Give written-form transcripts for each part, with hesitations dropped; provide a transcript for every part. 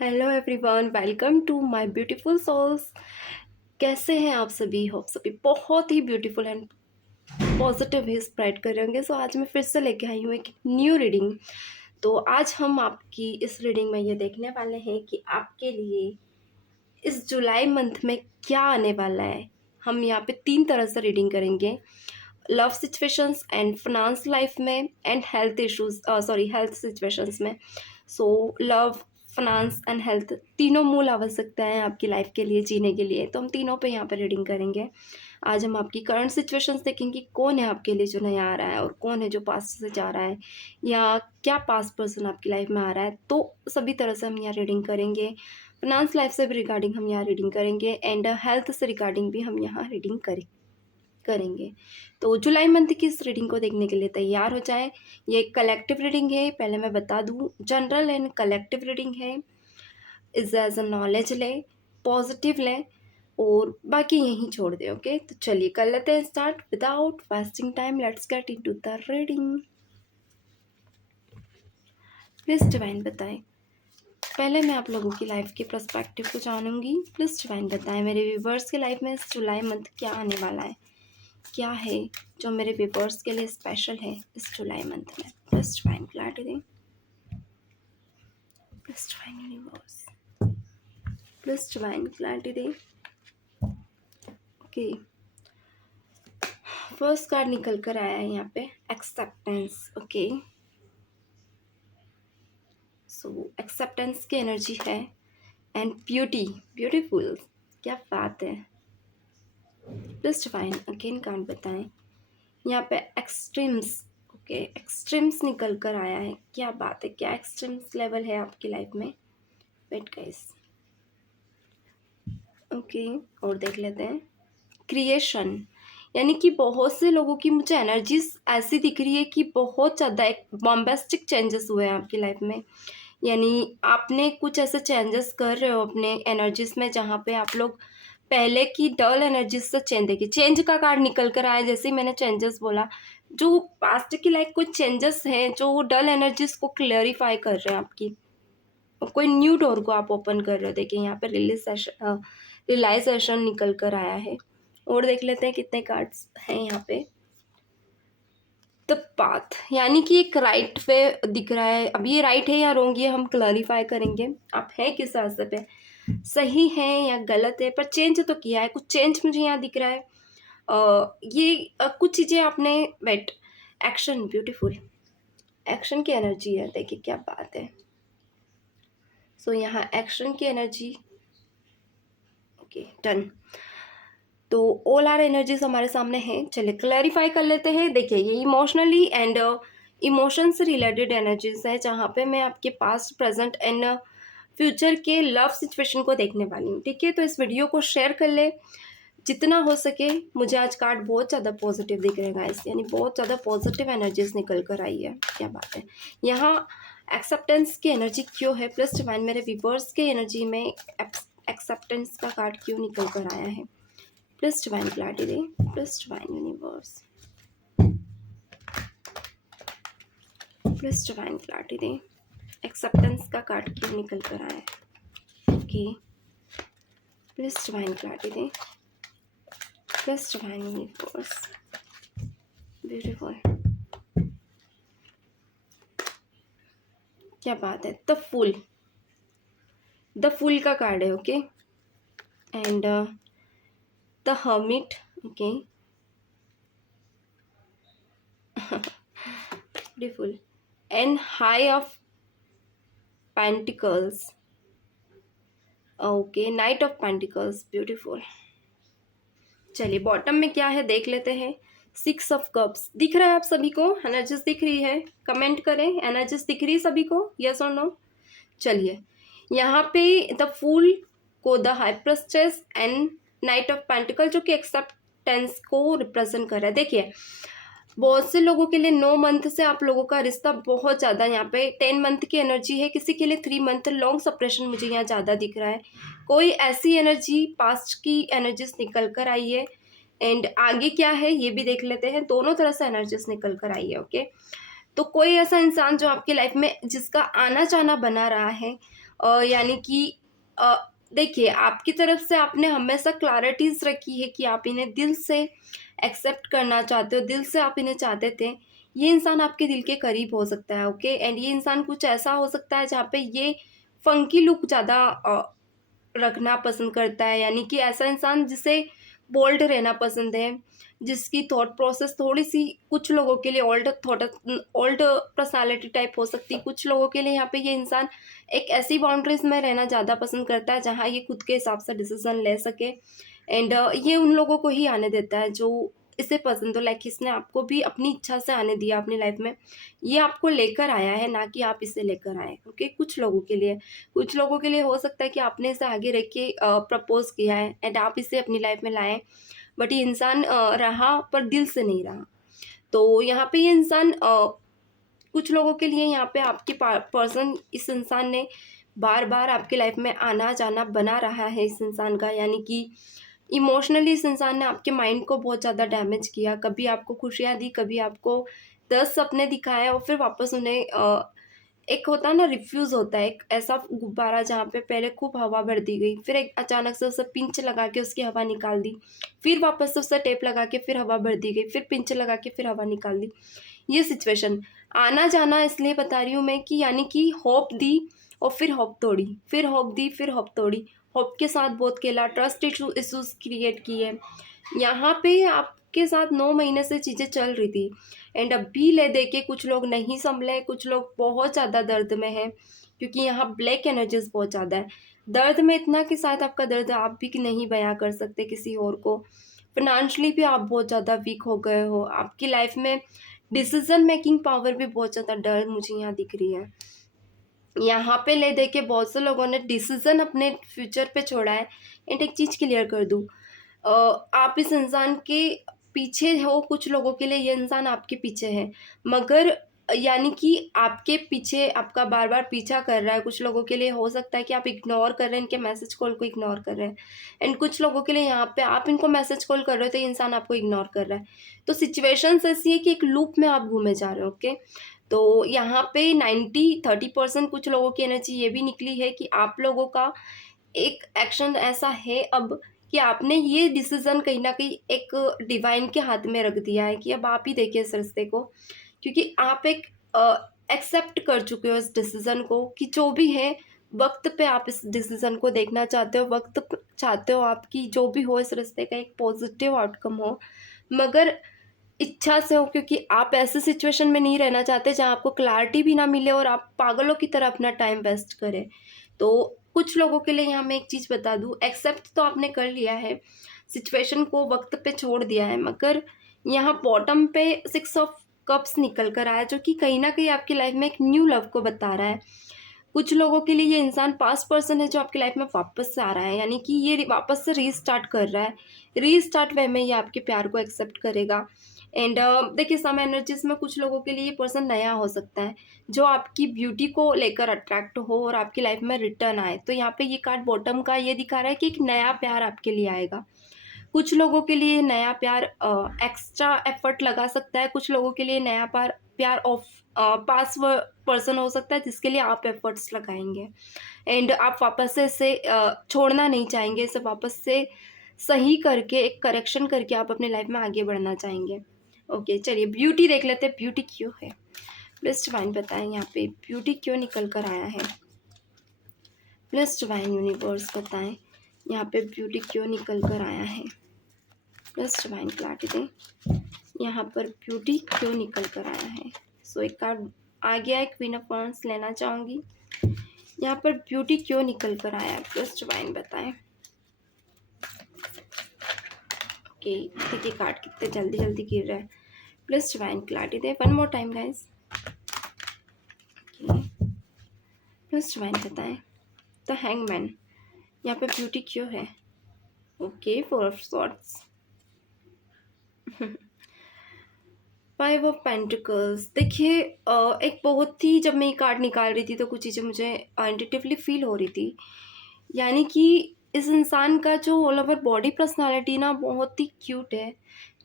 Hello everyone, welcome to my beautiful souls. कैसे हैं आप सभी? होप सभी बहुत ही ब्यूटीफुल एंड पॉजिटिव ही स्प्रेड कर रहे होंगे। सो आज मैं फिर से लेके आई हूँ एक न्यू रीडिंग। तो आज हम आपकी इस रीडिंग में ये देखने वाले हैं कि आपके लिए इस जुलाई मंथ में क्या आने वाला है। हम यहाँ पे 3 तरह से रीडिंग करेंगे, love situations and finance life में and health issues, health situations में। So love, finance and health तीनों मूल आवश्यकताएं हैं आपकी लाइफ के लिए जीने के लिए, तो हम तीनों पे यहाँ पे रीडिंग करेंगे। आज हम आपकी करंट सिचुएशंस देखेंगे, कौन है आपके लिए जो नया आ रहा है और कौन है जो पास्ट से जा रहा है, या क्या पास्ट पर्सन आपकी लाइफ में आ रहा है। तो सभी तरह से हम यहाँ रीडिंग करेंगे। फाइनेंस लाइफ से भी रिगार्डिंग हम यहाँ रीडिंग करेंगे एंड हेल्थ से रिगार्डिंग भी हम यहाँ रीडिंग करेंगे। तो जुलाई मंथ की इस रीडिंग को देखने के लिए तैयार हो जाएं। ये एक कलेक्टिव रीडिंग है, पहले मैं बता दूं, जनरल एंड कलेक्टिव रीडिंग है। इज एज अ नॉलेज ले, पॉजिटिव ले और बाकी यहीं छोड़ दे। ओके, तो चलिए कर लेते हैं start without wasting time. Let's get into the reading. Please divine बताएं। पहले मैं आप लोगों की लाइफ के पर्सपेक्टिव को जानूंगी। प्लीज डिवाइन बताएं मेरे व्यूवर्स के लाइफ में इस जुलाई मंथ क्या आने वाला है, क्या है जो मेरे व्यूवर्स के लिए स्पेशल है इस जुलाई मंथ में। प्लीज डिवाइन क्लैरिटी दें। Please divine universe, please divine clarity दें। ओके, फर्स्ट कार्ड निकल कर आया है यहाँ पे एक्सेप्टेंस। ओके, सो एक्सेप्टेंस की एनर्जी है एंड ब्यूटी, ब्यूटीफुल, क्या बात है। प्लीज डिवाइन अगेन कार्ड बताएं। यहाँ पे एक्सट्रीम्स, ओके, एक्सट्रीम्स निकल कर आया है, क्या बात है, क्या एक्सट्रीम्स लेवल है आपकी लाइफ में। वेट गाइस, ओके, और देख लेते हैं। क्रिएशन, यानी कि बहुत से लोगों की मुझे एनर्जीज ऐसी दिख रही है कि बहुत ज़्यादा एक बॉम्बेस्टिक चेंजेस हुए हैं आपकी लाइफ में। यानी आपने कुछ ऐसे चेंजेस कर रहे हो अपने एनर्जीज में जहाँ पे आप लोग पहले की डल एनर्जीज से चेंज, देखिए चेंज का कार्ड निकल कर आया। जैसे ही मैंने चेंजेस बोला, जो पास्ट की लाइफ कुछ चेंजेस हैं जो डल एनर्जीज को क्लियरिफाई कर रहे हैं आपकी, कोई न्यू डोर को आप ओपन कर रहे हो। देखिए यहाँ पे रियलाइजेशन निकल कर आया है। और देख लेते हैं कितने कार्ड्स हैं यहाँ पे। द पाथ, यानी कि एक राइट वे दिख रहा है। अब ये राइट है या रॉन्ग, ये हम क्लैरिफाई करेंगे। आप हैं किस रास्ते पे, सही है या गलत है, पर चेंज तो किया है, कुछ चेंज मुझे यहाँ दिख रहा है। कुछ चीज़ें आपने, वेट, एक्शन, ब्यूटीफुल, एक्शन की एनर्जी है। देखिए क्या बात है। सो यहाँ एक्शन की एनर्जी, ओके डन। तो ऑल आर एनर्जीज हमारे सामने हैं। चलिए क्लैरिफाई कर लेते हैं। देखिए ये इमोशनली एंड इमोशन से रिलेटेड एनर्जीज है, जहाँ पे मैं आपके पास्ट, प्रेजेंट एंड फ्यूचर के लव सिचुएशन को देखने वाली हूँ। ठीक है, तो इस वीडियो को शेयर कर ले जितना हो सके। मुझे आज कार्ड बहुत ज़्यादा पॉजिटिव दिख रहे हैं गाइस, यानी बहुत ज़्यादा पॉजिटिव एनर्जीज निकल कर आई है, क्या बात है। यहाँ एक्सेप्टेंस की एनर्जी क्यों है, प्लस डिवाइन मेरे व्यूवर्स के एनर्जी में एक्सेप्टेंस का कार्ड क्यों निकल कर आया है। प्लस डिवाइन क्लैरिटी दे, plus divine universe, plus divine clarity दे। एक्सेप्टेंस का कार्ड क्यों निकल कर आया है। ओके, प्लस डिवाइन क्लैरिटी दे, प्लस डिवाइन यूनिवर्स, ब्यूटीफुल, क्या बात है। द फूल का कार्ड है। Okay, and the hermit, okay, beautiful, and high of pentacles, okay, knight of pentacles, beautiful. चलिए बॉटम में क्या है देख लेते हैं। 6 ऑफ कप्स दिख रहा है आप सभी को, एनर्जीज दिख रही है, कमेंट करें एनर्जीज दिख रही है सभी को, यस और नो। चलिए यहाँ पे द फूल को the high priestess and night of pentacle, जो कि एक्सेप्टेंस को रिप्रेजेंट कर रहा है। देखिए बहुत से लोगों के लिए 9 मंथ से आप लोगों का रिश्ता बहुत ज़्यादा, यहाँ पे 10 मंथ की एनर्जी है, किसी के लिए 3 मंथ लॉन्ग सेपरेशन मुझे यहाँ ज़्यादा दिख रहा है। कोई ऐसी एनर्जी पास्ट की एनर्जीज निकल कर आई है एंड आगे क्या है ये भी देख लेते हैं। दोनों तरह से एनर्जीज निकल कर आई है। ओके, तो कोई ऐसा इंसान जो आपकी लाइफ में जिसका आना जाना बना रहा है, यानी कि अ, देखिए आपकी तरफ से आपने हमेशा क्लैरिटीज़ रखी है कि आप इन्हें दिल से एक्सेप्ट करना चाहते हो, दिल से आप इन्हें चाहते थे। ये इंसान आपके दिल के करीब हो सकता है, ओके? एंड ये इंसान कुछ ऐसा हो सकता है जहाँ पे ये फ़ंकी लुक ज़्यादा रखना पसंद करता है, यानी कि ऐसा इंसान जिसे बोल्ड रहना पसंद है, जिसकी थॉट प्रोसेस थोड़ी-सी कुछ लोगों के लिए ओल्ड पर्सनैलिटी टाइप हो सकती है, कुछ लोगों के लिए यहाँ पे ये इंसान एक ऐसी बाउंड्रीज़ में रहना ज़्यादा पसंद करता है, जहाँ ये खुद के हिसाब से डिसीज़न ले सके। एंड ये उन लोगों को ही आने देता है जो इसे पसंद हो, लाइक इसने आपको भी अपनी इच्छा से आने दिया अपनी लाइफ में। ये आपको लेकर आया है, ना कि आप इसे लेकर आए, ओके? कुछ लोगों के लिए हो सकता है कि आपने इसे आगे रख के प्रपोज़ किया है एंड आप इसे अपनी लाइफ में लाए, बट ये इंसान रहा पर दिल से नहीं रहा। तो यहाँ पे ये इंसान कुछ लोगों के लिए यहाँ पे आपके पर्सन, इस इंसान ने बार-बार आपकी लाइफ में आना-जाना बना रहा है इस इंसान का, यानी कि इमोशनली इस इंसान ने आपके माइंड को बहुत ज़्यादा डैमेज किया। कभी आपको खुशियाँ दी, कभी आपको 10 सपने दिखाए और फिर वापस उन्हें एक होता है ना, रिफ्यूज़ होता है, एक ऐसा गुब्बारा जहाँ पे पहले खूब हवा भर दी गई, फिर एक अचानक से उसे पिंच लगा के उसकी हवा निकाल दी, फिर वापस से उसे टेप लगा के फिर हवा भर दी गई, फिर पिंच लगा के फिर हवा निकाल दी। ये सिचुएशन आना-जाना इसलिए बता रही हूँ मैं कि यानी कि होप दी और फिर होप तोड़ी, फिर होप दी, फिर होप तोड़ी। होप के साथ बहुत खेला, ट्रस्ट इश्यूज़ क्रिएट किए। यहाँ पे आपके साथ 9 महीने से चीज़ें चल रही थी एंड अभी ले दे के कुछ लोग नहीं सँभले, कुछ लोग बहुत ज़्यादा दर्द में हैं, क्योंकि यहाँ ब्लैक एनर्जीज़ बहुत ज़्यादा है। दर्द में इतना कि शायद आपका दर्द आप भी नहीं बयाँ कर सकते किसी और को। फ़ाइनेंशियली भी आप बहुत ज़्यादा वीक हो गए हो। आपकी लाइफ़ में डिसीज़न मेकिंग पावर भी बहुत ज़्यादा डल मुझे यहाँ दिख रही है। यहाँ पे ले दे के बहुत से लोगों ने डिसीज़न अपने फ्यूचर पे छोड़ा है। एंड एक चीज़ क्लियर कर दूँ, आप इस इंसान के पीछे हो, कुछ लोगों के लिए ये इंसान आपके पीछे है, मगर यानी कि आपके पीछे आपका बार-बार पीछा कर रहा है। कुछ लोगों के लिए हो सकता है कि आप इग्नोर कर रहे हैं, इनके मैसेज कॉल को इग्नोर कर रहे हैं एंड कुछ लोगों के लिए यहाँ पे आप इनको मैसेज कॉल कर रहे हो, तो ये इंसान आपको इग्नोर कर रहा है। तो सिचुएशंस ऐसी है कि एक लूप में आप घूमे जा रहे हो, ओके? तो यहाँ पे 90-30% कुछ लोगों की एनर्जी ये भी निकली है कि आप लोगों का एक एक्शन ऐसा है अब कि आपने ये डिसीज़न कहीं न कहीं एक डिवाइन के हाथ में रख दिया है कि अब आप ही देखिए इस रिश्ते को। क्योंकि आप एक एक्सेप्ट कर चुके हो इस डिसीज़न को कि जो भी है, वक़्त पे आप इस डिसीज़न को देखना चाहते हो, वक़्त प चाहते हो आप कि जो भी हो इस रिश्ते का एक पॉज़िटिव आउटकम हो। मगर इच्छा से हो, क्योंकि आप ऐसे सिचुएशन में नहीं रहना चाहते जहाँ आपको क्लैरिटी भी ना मिले और आप पागलों की तरह अपना टाइम वेस्ट करें। तो कुछ लोगों के लिए यहाँ मैं एक चीज़ बता दूँ, एक्सेप्ट तो आपने कर लिया है, सिचुएशन को वक़्त पे छोड़ दिया है, मगर यहाँ बॉटम पे 6 ऑफ कप्स निकल कर आया, जो कि कहीं न कहीं आपकी लाइफ़ में एक न्यू लव को बता रहा है। कुछ लोगों के लिए ये इंसान पास्ट पर्सन है जो आपकी लाइफ़ में वापस से आ रहा है, यानी कि ये वापस से रीस्टार्ट कर रहा है। रीस्टार्ट वे में ये आपके प्यार को एक्सेप्ट करेगा। एंड देखिए, सम एनर्जीज़ में कुछ लोगों के लिए ये पर्सन नया हो सकता है, जो आपकी ब्यूटी को लेकर अट्रैक्ट हो और आपकी लाइफ़ में रिटर्न आए। तो यहाँ पे ये कार्ड बॉटम का ये दिखा रहा है कि एक नया प्यार आपके लिए आएगा। कुछ लोगों के लिए नया प्यार एक्स्ट्रा एफर्ट लगा सकता है, कुछ लोगों के लिए नया प्यार ऑफ पास पर्सन हो सकता है जिसके लिए आप एफर्ट्स लगाएँगे एंड आप वापस से इसे छोड़ना नहीं चाहेंगे, इसे वापस से सही करके, एक करेक्शन करके आप अपनी लाइफ में आगे बढ़ना चाहेंगे। ओके, चलिए ब्यूटी देख लेते हैं, ब्यूटी क्यों है? प्लीज़ डिवाइन बताएँ यहाँ पे ब्यूटी क्यों निकल कर आया है? प्लीज़ डिवाइन यूनिवर्स बताएँ यहाँ पे ब्यूटी क्यों निकल कर आया है? प्लीज़ डिवाइन क्लैरिटी दें, यहाँ पर ब्यूटी क्यों निकल कर आया है? सो एक कार्ड आ गया है, क्वीन ऑफ वांड्स लेना चाहूँगी। यहाँ पर ब्यूटी क्यों निकल कर आया है? प्लीज़ डिवाइन बताएँ। ओके, देखिए कार्ड कितने जल्दी गिर रहा है। प्लीज़ डिवाइन क्लैरिटी दें, one more time guys. Okay, please divine बताएँ। द हैंगमैन, यहाँ पे ब्यूटी क्यों है? Okay, 4 of swords. 5 of pentacles, देखिए एक बहुत ही, जब मैं ये कार्ड निकाल रही थी तो कुछ चीज़ें मुझे इंट्यूटिवली फील हो रही थी, यानी कि इस इंसान का जो ऑल ओवर बॉडी पर्सनालिटी ना बहुत ही क्यूट है,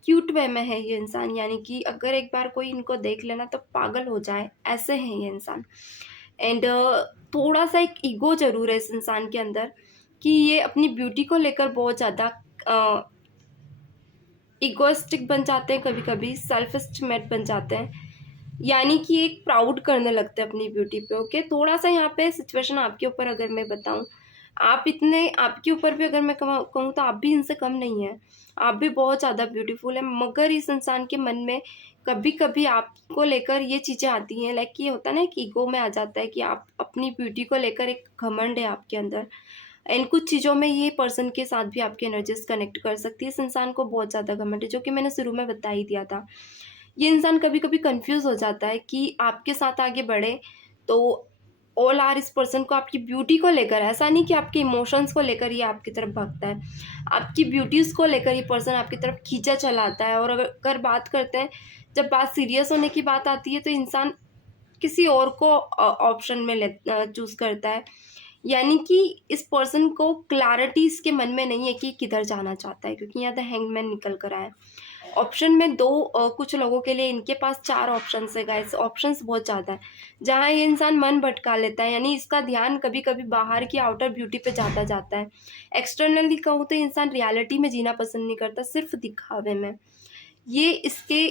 क्यूट वे में है ये इंसान, यानी कि अगर एक बार कोई इनको देख लेना तो पागल हो जाए, ऐसे हैं ये इंसान। एंड थोड़ा सा एक ईगो ज़रूर है इस इंसान के अंदर कि ये अपनी ब्यूटी को लेकर बहुत ज़्यादा इगोइस्टिक बन जाते हैं, कभी कभी सेल्फ एस्टिमेट बन जाते हैं, यानी कि एक प्राउड करने लगते हैं अपनी ब्यूटी पे। ओके, थोड़ा सा यहाँ पे सिचुएशन आपके ऊपर अगर मैं बताऊँ, आप इतने, आपके ऊपर भी अगर मैं कहूँ तो आप भी इनसे कम नहीं है, आप भी बहुत ज़्यादा ब्यूटीफुल है, मगर इस इंसान के मन में कभी कभी आपको लेकर ये चीज़ें आती हैं, लाइक ये होता है ना कि ईगो में आ जाता है कि आप अपनी ब्यूटी को लेकर एक घमंड है आपके अंदर। एंड कुछ चीज़ों में ये पर्सन के साथ भी आपकी एनर्जीज कनेक्ट कर सकती है। इस इंसान को बहुत ज़्यादा घमंड है, जो कि मैंने शुरू में बता ही दिया था। ये इंसान कभी कभी कंफ्यूज हो जाता है कि आपके साथ आगे बढ़े तो ऑल आर इस पर्सन को आपकी ब्यूटी को लेकर, ऐसा नहीं कि आपके इमोशंस को लेकर ये आपकी तरफ भागता है, आपकी ब्यूटीज़ को लेकर ये पर्सन आपकी तरफ खींचा चला आता है। और अगर बात करते हैं, जब बात सीरियस होने की बात आती है तो इंसान किसी और को ऑप्शन में चूज करता है, यानी कि इस पर्सन को क्लैरिटी इसके मन में नहीं है कि किधर जाना चाहता है, क्योंकि यहाँ द हैंगमैन निकल कर आया है। ऑप्शन में दो, कुछ लोगों के लिए इनके पास 4 ऑप्शंस है गाइस, ऑप्शंस बहुत ज़्यादा है, जहाँ ये इंसान मन भटका लेता है, यानी इसका ध्यान कभी कभी बाहर की आउटर ब्यूटी पे जाता जाता है। एक्सटर्नली कहूँ तो इंसान रियलिटी में जीना पसंद नहीं करता, सिर्फ दिखावे में। ये इसके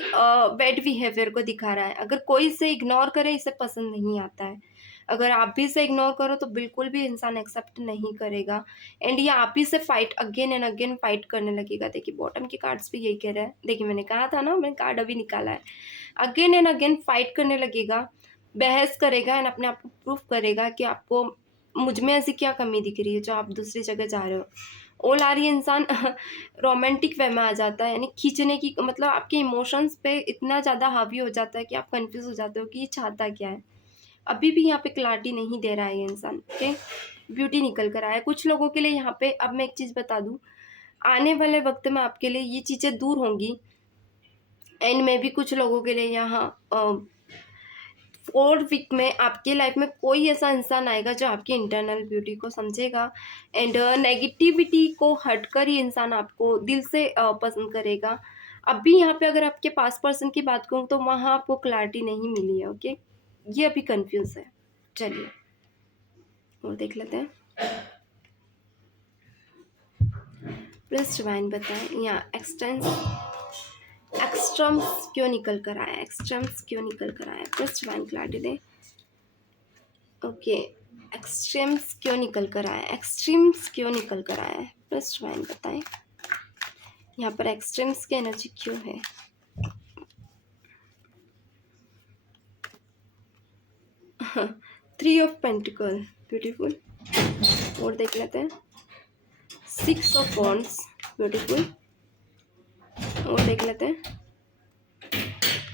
बैड बिहेवियर को दिखा रहा है। अगर कोई इसे इग्नोर करे, इसे पसंद नहीं आता है। अगर आप भी इसे इग्नोर करो तो बिल्कुल भी इंसान एक्सेप्ट नहीं करेगा, एंड ये आप ही से fight again and again fight करने लगेगा। देखिए बॉटम के कार्ड्स भी यही कह रहे हैं, देखिए मैंने कहा था ना, मैंने कार्ड अभी निकाला है। अगेन एंड अगेन फाइट करने लगेगा, बहस करेगा एंड अपने आप को प्रूफ करेगा कि आपको मुझ में ऐसी क्या कमी दिख रही है जो आप दूसरी जगह जा रहे हो। ओल आर ये इंसान रोमांटिक वे में आ जाता है, यानी खींचने की, मतलब आपके इमोशंस पे इतना ज़्यादा हावी हो जाता है कि आप कंफ्यूज हो जाते हो कि ये चाहता क्या है। अभी भी यहाँ पे क्लैरिटी नहीं दे रहा है ये इंसान। ओके, ब्यूटी निकल कर आया है कुछ लोगों के लिए यहाँ पे। अब मैं एक चीज़ बता दूँ, आने वाले वक्त में आपके लिए ये चीज़ें दूर होंगी, एंड मे भी कुछ लोगों के लिए यहाँ 4 वीक में आपके लाइफ में कोई ऐसा इंसान आएगा जो आपकी इंटरनल ब्यूटी को समझेगा, एंड नेगेटिविटी को हटकर ये इंसान आपको दिल से पसंद करेगा। अभी यहाँ पे अगर आपके पास पर्सन की बात करूँ तो वहाँ आपको क्लैरिटी नहीं मिली है। ओके, ये अभी कंफ्यूज है। चलिए और देख लेते हैं। प्लस डिवाइन बताएं यहाँ एक्सट्रम्स क्यों निकल कर आया, एक्सट्रम्स क्यों निकल कर आया, प्लस डिवाइन क्लैरिटी दे। ओके, एक्सट्रीम्स क्यों निकल कर आया, एक्सट्रीम्स क्यों निकल कर आया है, प्लस डिवाइन बताएं यहाँ पर एक्सट्रीम्स की एनर्जी क्यों है। Three of pentacle, beautiful. और देख लेते हैं 6 ऑफ वॉन्ड्स, ब्यूटीफुल। और देख लेते हैं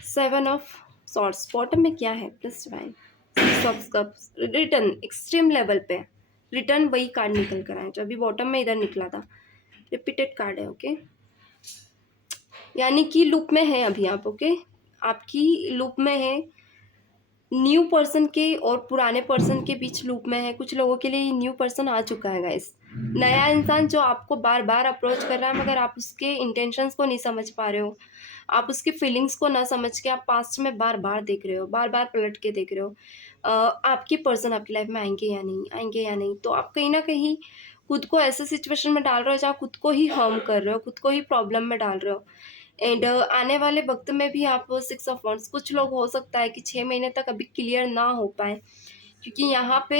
7 ऑफ सॉर्ड्स। बॉटम में क्या है, plus divine 6 of cups, return extreme level पे, रिटर्न वही कार्ड निकल कर आए जो अभी बॉटम में इधर निकला था, रिपीटेड कार्ड है। ओके, यानी कि लूप में है अभी आप। ओके, आपकी लूप में है, न्यू पर्सन के और पुराने पर्सन के बीच लूप में है। कुछ लोगों के लिए ये न्यू पर्सन आ चुका है गाइस, नया इंसान जो आपको बार बार अप्रोच कर रहा है, मगर आप उसके इंटेंशंस को नहीं समझ पा रहे हो, आप उसकी फीलिंग्स को ना समझ के आप पास्ट में बार बार देख रहे हो, बार बार पलट के देख रहे हो आपके पर्सन आपकी लाइफ में आएंगे या नहीं, आएंगे या नहीं। तो आप कहीं ना कहीं खुद को ऐसे सिचुएशन में डाल रहे हो जहाँ खुद को ही हार्म कर रहे हो, खुद को ही प्रॉब्लम में डाल रहे हो। एंड आने वाले वक्त में भी आप 6 ऑफ वॉन्ड्स, कुछ लोग हो सकता है कि 6 महीने तक अभी क्लियर ना हो पाए, क्योंकि यहाँ पे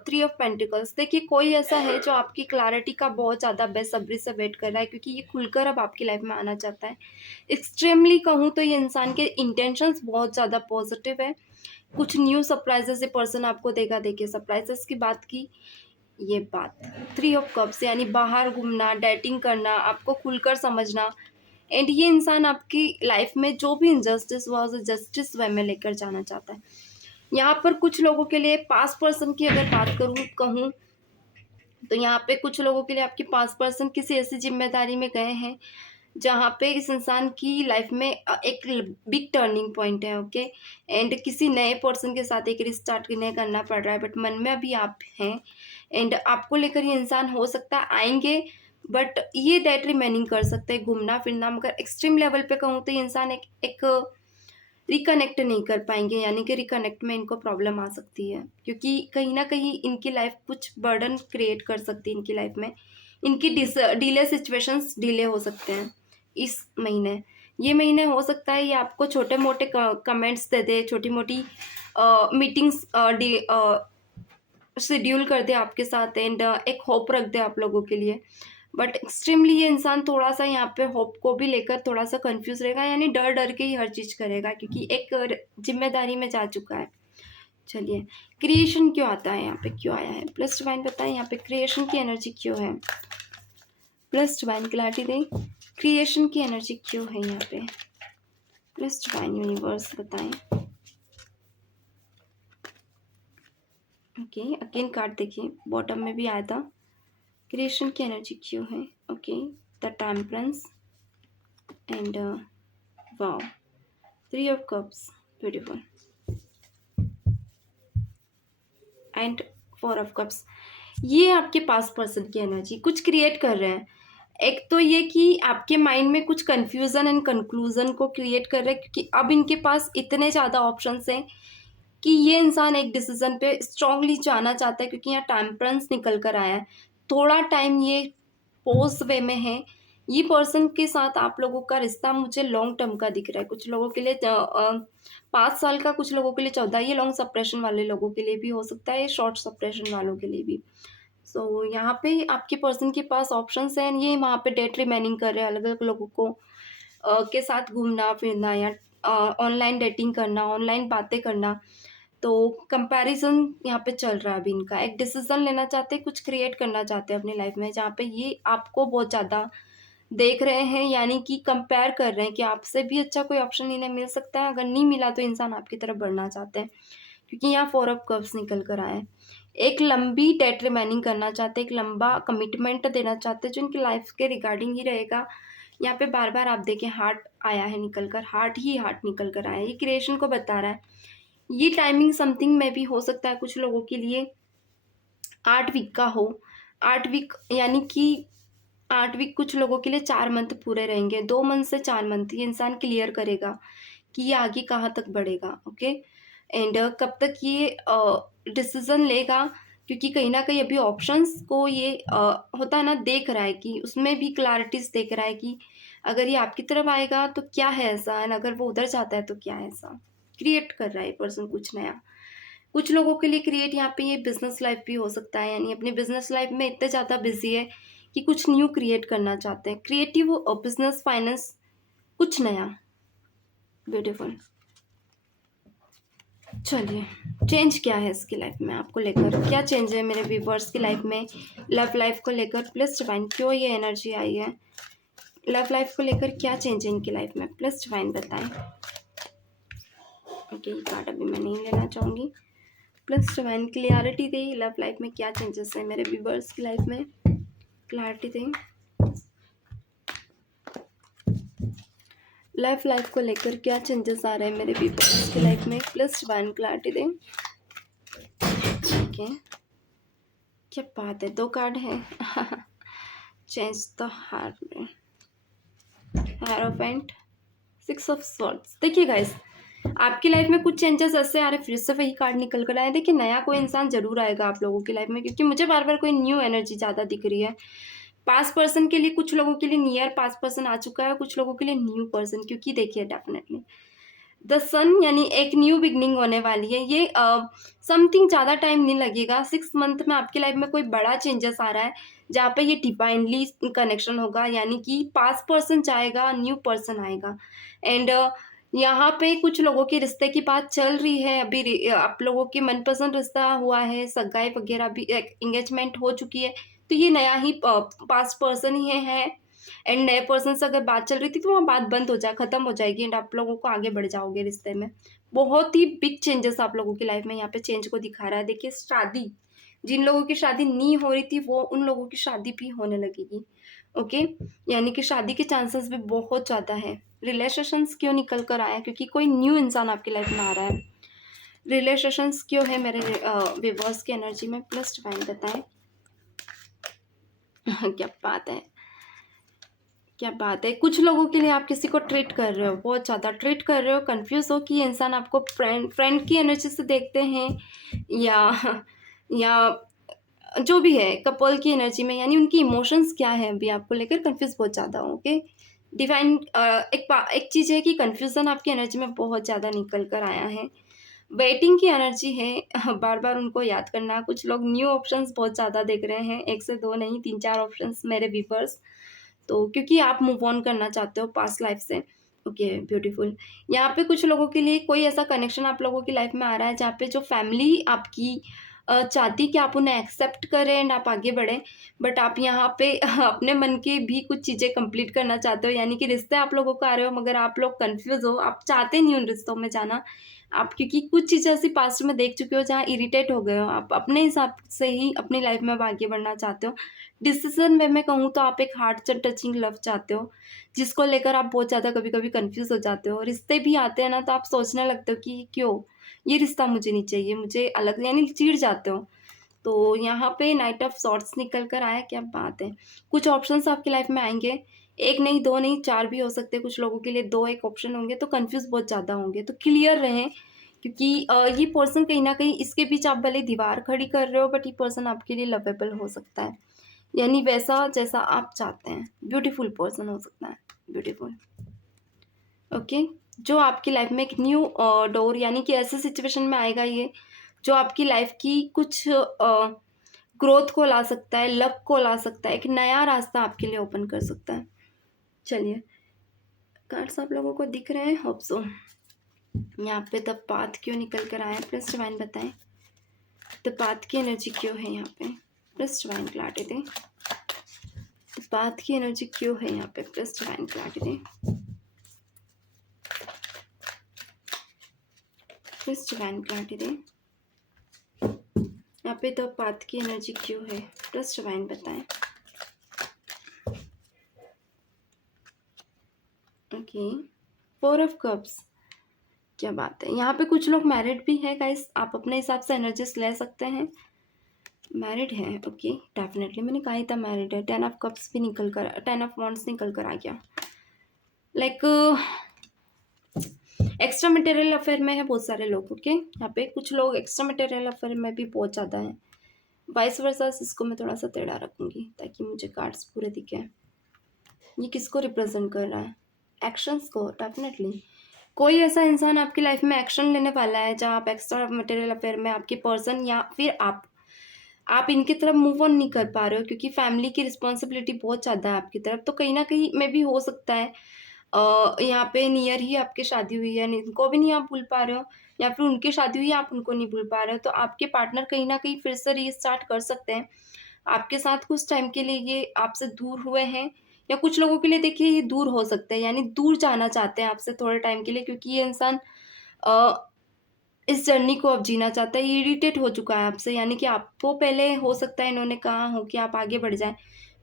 3 ऑफ पेंटिकल्स। देखिए कोई ऐसा है जो आपकी क्लैरिटी का बहुत ज़्यादा बेसब्री से वेट कर रहा है, क्योंकि ये खुलकर अब आपकी लाइफ में आना चाहता है। एक्सट्रीमली कहूँ तो ये इंसान के इंटेंशंस बहुत ज़्यादा पॉजिटिव है, कुछ न्यू सरप्राइजेस ये पर्सन आपको देगा। देखिए सरप्राइजेस की बात की, ये बात 3 ऑफ कप्स, यानी बाहर घूमना, डेटिंग करना, आपको खुलकर समझना, एंड ये इंसान आपकी लाइफ में जो भी इनजस्टिस हुआ उसे जस्टिस वे में लेकर जाना चाहता है। यहाँ पर कुछ लोगों के लिए पास्ट पर्सन की अगर बात कहूँ तो यहाँ पे कुछ लोगों के लिए आपके पास्ट पर्सन किसी ऐसी जिम्मेदारी में गए हैं जहाँ पे इस इंसान की लाइफ में एक बिग टर्निंग पॉइंट है। ओके, एंड किसी नए पर्सन के साथ एक रिस्टार्ट नहीं करना पड़ रहा है, बट मन में अभी आप हैं, एंड आपको लेकर ये इंसान हो सकता है आएंगे, बट ये डेट रिमेनिंग कर सकते हैं, घूमना फिरना। मगर एक्सट्रीम लेवल पे कहूँ तो ये इंसान एक रिकनेक्ट नहीं कर पाएंगे, यानी कि रिकनेक्ट में इनको प्रॉब्लम आ सकती है, क्योंकि कहीं ना कहीं इनकी लाइफ कुछ बर्डन क्रिएट कर सकती है इनकी लाइफ में। इनकी डिले सिचुएशंस डिले हो सकते हैं इस महीने। ये महीने हो सकता है ये आपको छोटे मोटे कमेंट्स दे दे, छोटी मोटी मीटिंग्स शेड्यूल कर दे आपके साथ, एंड एक होप रख दे आप लोगों के लिए। बट एक्सट्रीमली ये इंसान थोड़ा सा यहाँ पे होप को भी लेकर थोड़ा सा कंफ्यूज रहेगा, यानी डर डर के ही हर चीज़ करेगा, क्योंकि एक जिम्मेदारी में जा चुका है। चलिए, क्रिएशन क्यों आता है यहाँ पे, क्यों आया है? प्लस डिवाइन बताएं यहाँ पे क्रिएशन की एनर्जी क्यों है। प्लस डिवाइन क्लैरिटी दें, क्रिएशन की एनर्जी क्यों है यहाँ पे। प्लस डिवाइन यूनिवर्स बताएं। ओके, अगेन कार्ड देखिए, बॉटम में भी आया था। क्रिएशन की एनर्जी क्यों है? Okay, the temperance and wow, 3 of cups, beautiful, and 4 of cups. ये आपके पास पर्सन की एनर्जी कुछ क्रिएट कर रहे हैं। एक तो ये कि आपके माइंड में कुछ कंफ्यूजन एंड कंक्लूजन को क्रिएट कर रहे हैं, क्योंकि अब इनके पास इतने ज़्यादा ऑप्शंस हैं कि ये इंसान एक डिसीजन पे स्ट्रांगली जाना चाहता है, क्योंकि यहाँ टेम्परेंस निकल कर आया है। थोड़ा टाइम ये पोज वे में है। ये पर्सन के साथ आप लोगों का रिश्ता मुझे लॉन्ग टर्म का दिख रहा है। कुछ लोगों के लिए 5 साल का, कुछ लोगों के लिए 14। ये लॉन्ग सेपरेशन वाले लोगों के लिए भी हो सकता है, ये शॉर्ट सेपरेशन वालों के लिए भी। सो यहाँ पे आपके पर्सन के पास ऑप्शंस हैं। ये वहाँ पे डेट रिमेनिंग कर रहे हैं, अलग अलग लोगों को के साथ घूमना फिरना, या ऑनलाइन डेटिंग करना, ऑनलाइन बातें करना। तो कंपैरिजन यहाँ पे चल रहा है अभी इनका। एक डिसीजन लेना चाहते हैं, कुछ क्रिएट करना चाहते हैं अपनी लाइफ में, जहाँ पे ये आपको बहुत ज़्यादा देख रहे हैं, यानी कि कंपेयर कर रहे हैं कि आपसे भी अच्छा कोई ऑप्शन इन्हें मिल सकता है। अगर नहीं मिला तो इंसान आपकी तरफ बढ़ना चाहते हैं, क्योंकि यहाँ 4 ऑफ कप्स निकल कर आए हैं। एक लंबी डेट रिमेनिंग करना चाहते हैं, एक लंबा कमिटमेंट देना चाहते हैं, जो इनकी लाइफ के रिगार्डिंग ही रहेगा। यहाँ पे बार बार आप देखें हार्ट आया है निकल कर, हार्ट ही हार्ट निकल कर आया है। ये क्रिएशन को बता रहा है। ये टाइमिंग समथिंग में भी हो सकता है कुछ लोगों के लिए 8 वीक का हो। 8 वीक यानी कि 8 वीक कुछ लोगों के लिए 4 मंथ पूरे रहेंगे। 2 मंथ से 4 मंथ ये इंसान क्लियर करेगा कि ये आगे कहाँ तक बढ़ेगा। ओके, एंड कब तक ये डिसीजन लेगा, क्योंकि कहीं ना कहीं अभी ऑप्शंस को ये होता है ना, देख रहा है कि उसमें भी क्लैरिटीज देख रहा है कि अगर ये आपकी तरफ आएगा तो क्या है ऐसा, एंड अगर वो उधर जाता है तो क्या है ऐसा। क्रिएट कर रहा है पर्सन कुछ नया। कुछ लोगों के लिए क्रिएट यहाँ पे ये बिजनेस लाइफ भी हो सकता है, यानी अपनी बिजनेस लाइफ में इतने ज़्यादा बिजी है कि कुछ न्यू क्रिएट करना चाहते हैं। क्रिएटिव बिजनेस, फाइनेंस, कुछ नया, ब्यूटीफुल। चलिए, चेंज क्या है इसकी लाइफ में आपको लेकर, क्या चेंज है मेरे व्यूवर्स की लाइफ में लव लाइफ को लेकर। प्लस डिवाइन क्यों ये एनर्जी आई है, लव लाइफ को लेकर क्या चेंज है इनकी लाइफ में, प्लस डिवाइन बताएं। ओके, ये कार्ड अभी मैं नहीं लेना चाहूँगी। प्लस डिवाइन क्लियरिटी दें, लव लाइफ में क्या चेंजेस है मेरे व्यूवर्स की लाइफ में, क्लैरिटी दें। लाइफ को लेकर क्या चेंजेस आ रहे हैं मेरे व्यूवर्स की लाइफ में, प्लस डिवाइन क्लैरिटी दें। ओके, क्या बात है, 2 कार्ड है। चेंज द हार्ट में, हायरोफेंट, 6 ऑफ स्वॉर्ड्स। देखिए गाइस, आपकी लाइफ में कुछ चेंजेस ऐसे आ रहे, फिर से वही कार्ड निकल कर आए। देखिए, नया कोई इंसान जरूर आएगा आप लोगों की लाइफ में, क्योंकि मुझे बार बार कोई न्यू एनर्जी ज़्यादा दिख रही है। पास्ट पर्सन के लिए, कुछ लोगों के लिए नियर पास्ट पर्सन आ चुका है, कुछ लोगों के लिए न्यू पर्सन, क्योंकि देखिए डेफिनेटली द सन यानी एक न्यू बिगनिंग होने वाली है। ये समथिंग ज़्यादा टाइम नहीं लगेगा, 6 मंथ में आपकी लाइफ में कोई बड़ा चेंजेस आ रहा है, जहाँ पे ये डिवाइनली कनेक्शन होगा, यानी कि पास्ट पर्सन जाएगा, न्यू पर्सन आएगा। एंड यहाँ पे कुछ लोगों के रिश्ते की बात चल रही है अभी, आप लोगों के मनपसंद रिश्ता हुआ है, सगाई वगैरह भी, एंगेजमेंट हो चुकी है, तो ये नया ही पास्ट पर्सन ही है। एंड नए पर्सन से अगर बात चल रही थी तो वहाँ बात बंद हो जाए, खत्म हो जाएगी, एंड आप लोगों को आगे बढ़ जाओगे रिश्ते में। बहुत ही बिग चेंजेस आप लोगों की लाइफ में यहाँ पे चेंज को दिखा रहा है। देखिए, शादी, जिन लोगों की शादी नहीं हो रही थी वो उन लोगों की शादी भी होने लगेगी। ओके, यानी कि शादी के चांसेस भी बहुत ज़्यादा है। रिलेशंस क्यों निकल कर आया, क्योंकि कोई न्यू इंसान आपकी लाइफ में आ रहा है। रिलेशंस क्यों है मेरे विवर्स की एनर्जी में, प्लस डिवाइन बताएं। क्या बात है, क्या बात है। कुछ लोगों के लिए आप किसी को ट्रीट कर रहे हो, बहुत ज़्यादा ट्रीट कर रहे हो, कंफ्यूज हो कि ये इंसान आपको फ्रेंड की एनर्जी से देखते हैं या या जो भी है कपल की एनर्जी में, यानी उनकी इमोशंस क्या है अभी आपको लेकर कंफ्यूज बहुत ज़्यादा हो। ओके डिवाइन, एक चीज़ है कि कंफ्यूजन आपकी एनर्जी में बहुत ज़्यादा निकल कर आया है। वेटिंग की एनर्जी है, बार बार उनको याद करना। कुछ लोग न्यू ऑप्शंस बहुत ज़्यादा देख रहे हैं, एक से दो नहीं, तीन चार ऑप्शंस मेरे व्यूवर्स। तो क्योंकि आप मूव ऑन करना चाहते हो पास्ट लाइफ से। Okay beautiful. यहाँ पे कुछ लोगों के लिए कोई ऐसा कनेक्शन आप लोगों की लाइफ में आ रहा है जहाँ पे जो फैमिली आपकी चाहती कि आप उन्हें एक्सेप्ट करें एंड आप आगे बढ़ें, बट आप यहाँ पे अपने मन की भी कुछ चीज़ें कंप्लीट करना चाहते हो, यानी कि रिश्ते आप लोगों को आ रहे हो मगर आप लोग कंफ्यूज हो, आप चाहते नहीं उन रिश्तों में जाना। आप क्योंकि कुछ चीज़ें ऐसी पास्ट में देख चुके हो जहाँ इरिटेट हो गए हो, आप अपने हिसाब से ही अपनी लाइफ में अब आगे बढ़ना चाहते हो। डिसीजन वे में कहूँ तो आप एक हार्ट से टचिंग लव चाहते हो, जिसको लेकर आप बहुत ज़्यादा कभी-कभी कन्फ्यूज़ हो जाते हो। रिश्ते भी आते हैं ना तो आप सोचने लगते हो कि क्यों? ये रिश्ता मुझे नहीं चाहिए, मुझे अलग, यानी चिढ़ जाते हो। तो यहाँ पे नाइट ऑफ सॉर्ड्स निकल कर आया, क्या बात है। कुछ ऑप्शंस आपकी लाइफ में आएँगे, 1 नहीं, 2 नहीं, 4 भी हो सकते हैं कुछ लोगों के लिए, 2-1 ऑप्शन होंगे तो कन्फ्यूज़ बहुत ज़्यादा होंगे। तो क्लियर रहें क्योंकि ये पर्सन कहीं न कहीं इसके बीच आप भले दीवार खड़ी कर रहे हो बट ये पर्सन आपके लिए लवेबल हो सकता है। यानी वैसा जैसा आप चाहते हैं, ब्यूटीफुल पर्सन हो सकता है, ब्यूटीफुल। ओके, जो आपकी लाइफ में एक न्यू डोर, यानी कि ऐसे सिचुएशन में आएगा ये, जो आपकी लाइफ की कुछ ग्रोथ को ला सकता है, लक को ला सकता है, एक नया रास्ता आपके लिए ओपन कर सकता है। चलिए, कार्ड्स आप लोगों को दिख रहे हैं, होप सो। यहाँ पे द पाथ क्यों निकल कर आया, प्लीज डिवाइन बताएं। द पाथ की एनर्जी क्यों है यहाँ पे, प्लीज डिवाइन क्लैरिटी दें। द पाथ की एनर्जी क्यों है यहाँ पे, प्लीज डिवाइन क्लैरिटी दें। प्लीज डिवाइन क्लैरिटी दें। यहाँ पे द पाथ की एनर्जी क्यों है, प्लीज डिवाइन बताएं। ओके, 4 ऑफ कप्स, क्या बात है। यहाँ पे कुछ लोग मैरिड भी है गाइस, आप अपने हिसाब से एनर्जीज ले सकते हैं। मैरिड है, ओके डेफिनेटली, मैंने कहा ही था मैरिड है। 10 ऑफ कप्स भी निकल कर, 10 ऑफ वॉन्ड्स निकल कर आ गया। लाइक एक्स्ट्रा मटेरियल अफेयर में है बहुत सारे लोग। ओके, यहाँ पे कुछ लोग एक्स्ट्रा मटेरियल अफेयर में भी बहुत ज़्यादा है। वाइस वर्सा, इसको मैं थोड़ा सा टेढ़ा रखूँगी ताकि मुझे कार्ड्स पूरे दिखे। ये किसको रिप्रेजेंट कर रहा है, एक्शंस को। डेफिनेटली कोई ऐसा इंसान आपकी लाइफ में एक्शन लेने वाला है जहाँ आप एक्स्ट्रा मटेरियल अफेयर में आपके पर्सन या फिर आप इनकी तरफ मूव ऑन नहीं कर पा रहे हो क्योंकि फैमिली की रिस्पॉन्सिबिलिटी बहुत ज़्यादा है आपकी तरफ। तो कहीं ना कहीं में भी हो सकता है यहाँ पे नियर ही आपकी शादी हुई है, इनको भी नहीं आप भूल पा रहे हो, या फिर उनकी शादी हुई है आप उनको नहीं भूल पा रहे हो। तो आपके पार्टनर कहीं ना कहीं फिर से रीस्टार्ट कर सकते हैं आपके साथ। कुछ टाइम के लिए ये आपसे दूर हुए हैं, या कुछ लोगों के लिए देखिए ये दूर हो सकते हैं, यानी दूर जाना चाहते हैं आपसे थोड़े टाइम के लिए, क्योंकि ये इंसान इस जर्नी को अब जीना चाहता है। ये इरिटेट हो चुका है आपसे, यानी कि आपको पहले हो सकता है इन्होंने कहा हो कि आप आगे बढ़ जाएं,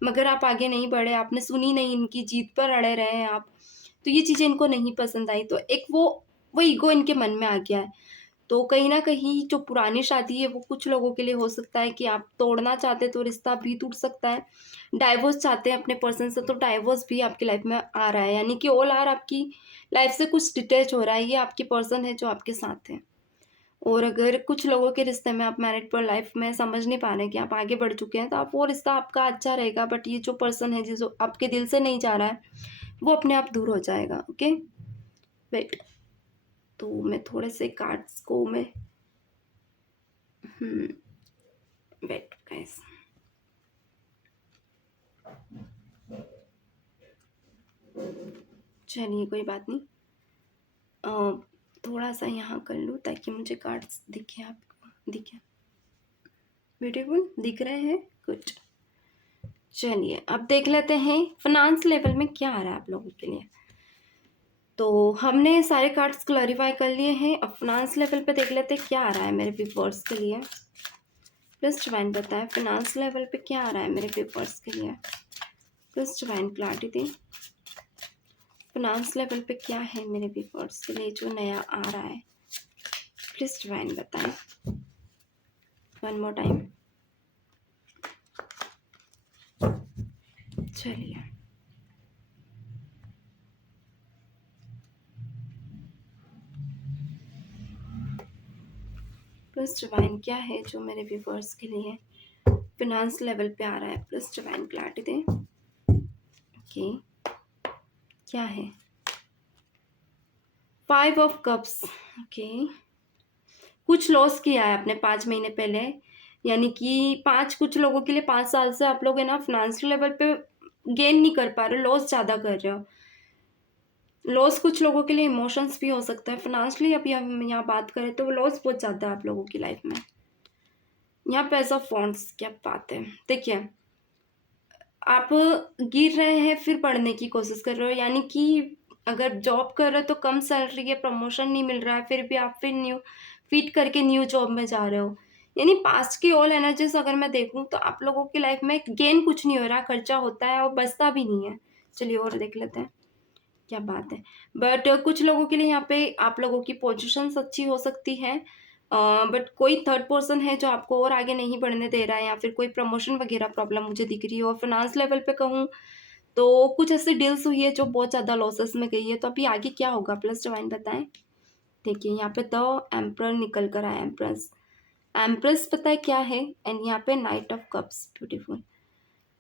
मगर आप आगे नहीं बढ़े, आपने सुनी नहीं, इनकी जीत पर अड़े रहे हैं आप। तो ये चीज़ें इनको नहीं पसंद आई, तो एक वो ईगो इनके मन में आ गया है। तो कहीं न कहीं जो पुरानी शादी है वो कुछ लोगों के लिए हो सकता है कि आप तोड़ना चाहते तो रिश्ता भी टूट सकता है। डाइवोर्स चाहते हैं अपने पर्सन से तो डाइवोर्स भी आपकी लाइफ में आ रहा है, यानी कि ऑल आर आपकी लाइफ से कुछ डिटैच हो रहा है। ये आपके पर्सन है जो आपके साथ है। और अगर कुछ लोगों के रिश्ते में आप मैरिड पर लाइफ में समझ नहीं पा रहे कि आप आगे बढ़ चुके हैं, तो आप वो रिश्ता आपका अच्छा रहेगा, बट ये जो पर्सन है जो आपके दिल से नहीं जा रहा है वो अपने आप दूर हो जाएगा। ओके वेट, तो मैं थोड़े से कार्ड्स को मैं वेट गाइस, चलिए कोई बात नहीं, थोड़ा सा यहाँ कर लूँ ताकि मुझे कार्ड्स दिखे, आपको दिखे, ब्यूटीफुल दिख रहे हैं कुछ। चलिए अब देख लेते हैं फाइनेंस लेवल में क्या आ रहा है आप लोगों के लिए। तो हमने सारे कार्ड्स क्लैरिफाई कर लिए हैं, अब फाइनेंस लेवल पे देख लेते हैं क्या आ रहा है मेरे व्यूअर्स के लिए। प्लीज डिवाइन बताएं फाइनेंस लेवल पे क्या आ रहा है मेरे व्यूअर्स के लिए। प्लीज डिवाइन क्लैरिटी दें, फाइनेंस लेवल पे क्या है मेरे व्यूअर्स के लिए जो नया आ रहा है। प्लीज डिवाइन बताएं वन मोर टाइम। चलिए प्लस डिवाइन क्या है जो मेरे व्यूवर्स के लिए फिनांस लेवल पे आ रहा है? प्लस डिवाइन क्लैरिटी दें। ओके, क्या है? 5 ऑफ कप्स। ओके, कुछ लॉस किया है आपने 5 महीने पहले, यानी कि 5 कुछ लोगों के लिए 5 साल से आप लोग है ना फाइनेंशियल लेवल पे गेन नहीं कर पा रहे, लॉस ज़्यादा कर रहे हो। लॉस कुछ लोगों के लिए इमोशंस भी हो सकता है। फाइनेंशियली अभी हम यहाँ बात करें तो लॉस बहुत ज़्यादा है आप लोगों की लाइफ में। यहाँ पे ऐसा फॉन्ट्स, क्या बात है। देखिए, आप गिर रहे हैं फिर पढ़ने की कोशिश कर रहे हो, यानी कि अगर जॉब कर रहे हो तो कम सैलरी है, प्रमोशन नहीं मिल रहा है, फिर भी आप फिर न्यू फिट करके न्यू जॉब में जा रहे हो। यानी पास्ट की ऑल एनर्जीज अगर मैं देखूं तो आप लोगों की लाइफ में गेन कुछ नहीं हो रहा, खर्चा होता है और बचता भी नहीं है। चलिए और देख लेते हैं, क्या बात है। बट कुछ लोगों के लिए यहाँ पे आप लोगों की पोजीशंस अच्छी हो सकती है, बट कोई थर्ड पर्सन है जो आपको और आगे नहीं बढ़ने दे रहा है, या फिर कोई प्रमोशन वगैरह प्रॉब्लम मुझे दिख रही है। और फाइनेंस लेवल पे कहूँ तो कुछ ऐसी डील्स हुई है जो बहुत ज़्यादा लॉसेस में गई है। तो अभी आगे क्या होगा प्लस डिवाइन बताएं। देखिए, यहाँ पे द एम्परर निकल कर आया, एम्प्रेस। एम्प्रेस पता है क्या है? एंड यहाँ पे नाइट ऑफ कप्स, ब्यूटीफुल।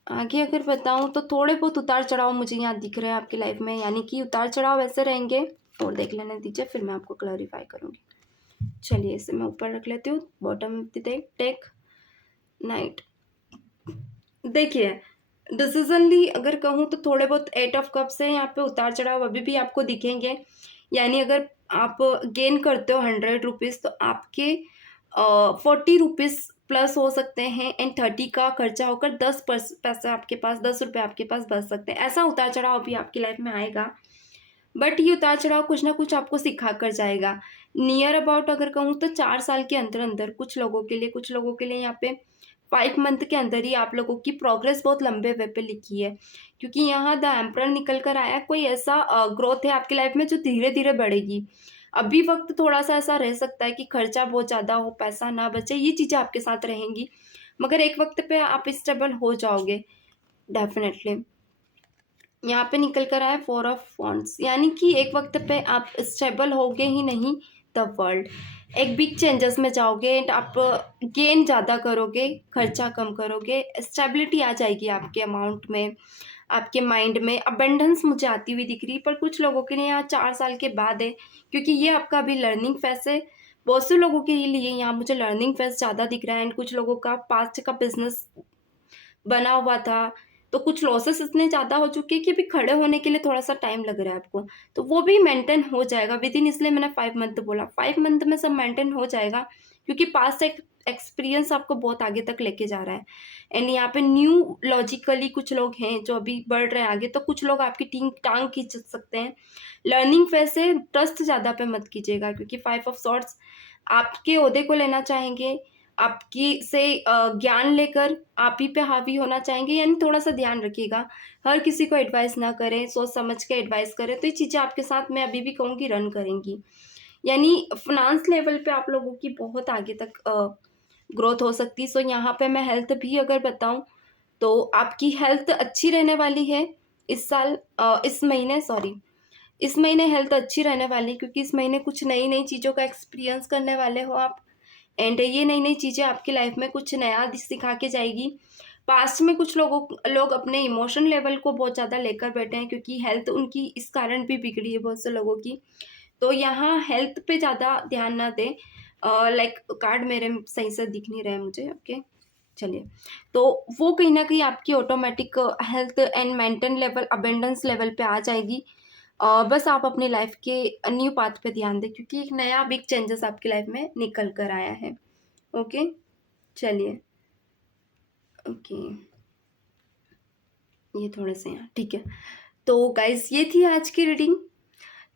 आगे अगर बताऊं तो थोड़े बहुत उतार चढ़ाव मुझे यहाँ दिख रहे हैं आपकी लाइफ में, यानी कि उतार चढ़ाव ऐसे रहेंगे। और देख लेने दीजिए, फिर मैं आपको क्लैरिफाई करूंगी। चलिए, इसे मैं ऊपर रख लेती हूँ, बॉटम टेक नाइट। देखिए, डिसीजनली अगर कहूँ तो थोड़े बहुत 8 ऑफ कप्स है, यहाँ पे उतार चढ़ाव अभी भी आपको दिखेंगे। यानी अगर आप गेन करते हो 100 रुपीज़ तो आपके 40 रुपीज़ प्लस हो सकते हैं, एंड 30 का खर्चा होकर 10 पैसे आपके पास, 10 रुपये आपके पास बच सकते हैं। ऐसा उतार चढ़ाव भी आपकी लाइफ में आएगा, बट ये उतार चढ़ाव कुछ ना कुछ आपको सिखा कर जाएगा। नियर अबाउट अगर कहूँ तो 4 साल के अंदर अंदर कुछ लोगों के लिए यहाँ पे 5 मंथ के अंदर ही आप लोगों की प्रोग्रेस बहुत लंबे वे पे लिखी है, क्योंकि यहाँ द एम्परर निकल कर आया। कोई ऐसा ग्रोथ है आपकी लाइफ में जो धीरे धीरे बढ़ेगी। अभी वक्त थोड़ा सा ऐसा रह सकता है कि खर्चा बहुत ज़्यादा हो, पैसा ना बचे, ये चीज़ें आपके साथ रहेंगी, मगर एक वक्त पे आप स्टेबल हो जाओगे डेफिनेटली। यहाँ पे निकल कर आया 4 ऑफ वॉन्ड्स, यानी कि एक वक्त पे आप स्टेबल होगे ही नहीं, द वर्ल्ड एक बिग चेंजेस में जाओगे एंड आप गेन ज़्यादा करोगे, खर्चा कम करोगे, स्टेबिलिटी आ जाएगी आपके अमाउंट में, आपके माइंड में। अबेंडेंस मुझे आती हुई दिख रही, पर कुछ लोगों के लिए यहाँ 4 साल के बाद है, क्योंकि ये आपका अभी लर्निंग फेस है। बहुत से लोगों के लिए यहाँ मुझे लर्निंग फेस ज़्यादा दिख रहा है, एंड कुछ लोगों का पास्ट का बिजनेस बना हुआ था, तो कुछ लॉसेस इतने ज़्यादा हो चुके हैं कि अभी खड़े होने के लिए थोड़ा सा टाइम लग रहा है आपको, तो वो भी मेंटेन हो जाएगा विद इन। इसलिए मैंने 5 मंथ बोला, 5 मंथ में सब मेंटेन हो जाएगा, क्योंकि पास्ट एक्सपीरियंस आपको बहुत आगे तक लेके जा रहा है। एंड यहाँ पे न्यू लॉजिकली कुछ लोग हैं जो अभी बढ़ रहे हैं आगे, तो कुछ लोग आपकी टांग खींच सकते हैं। लर्निंग फेज से ट्रस्ट ज़्यादा पे मत कीजिएगा, क्योंकि 5 ऑफ सॉर्ट्स आपके ओहदे को लेना चाहेंगे, आपकी से ज्ञान लेकर आप ही पे हावी होना चाहेंगे। यानी थोड़ा सा ध्यान रखिएगा, हर किसी को एडवाइस ना करें, सोच समझ के एडवाइस करें, तो ये चीज़ें आपके साथ मैं अभी भी कहूँगी रन करेंगी। यानी फाइनेंस लेवल पे आप लोगों की बहुत आगे तक ग्रोथ हो सकती है। सो यहाँ पे मैं हेल्थ भी अगर बताऊँ तो आपकी हेल्थ अच्छी रहने वाली है इस साल, इस महीने हेल्थ अच्छी रहने वाली है, क्योंकि इस महीने कुछ नई नई चीज़ों का एक्सपीरियंस करने वाले हो आप, एंड ये नई नई चीज़ें आपकी लाइफ में कुछ नया सिखा के जाएगी। पास्ट में कुछ लोग अपने इमोशन लेवल को बहुत ज़्यादा लेकर बैठे हैं, क्योंकि हेल्थ उनकी इस कारण भी बिगड़ी है बहुत से लोगों की। तो यहाँ हेल्थ पे ज़्यादा ध्यान ना दें। लाइक कार्ड मेरे सही से दिख नहीं रहे मुझे, ओके चलिए। तो वो कहीं ना कहीं आपकी automatic health and mental level, abundance level पे आ जाएगी। बस आप अपनी लाइफ के न्यू पाथ पे ध्यान दें, क्योंकि एक नया बिग चेंजेस आपकी लाइफ में निकल कर आया है। ओके चलिए, ओके ये थोड़े से यहाँ ठीक है। तो गाइज ये थी आज की रीडिंग।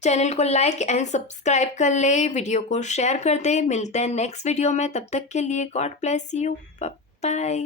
चैनल को लाइक एंड सब्सक्राइब कर ले, वीडियो को शेयर कर दे। मिलते हैं नेक्स्ट वीडियो में, तब तक के लिए गॉड ब्लेस यू, बाय।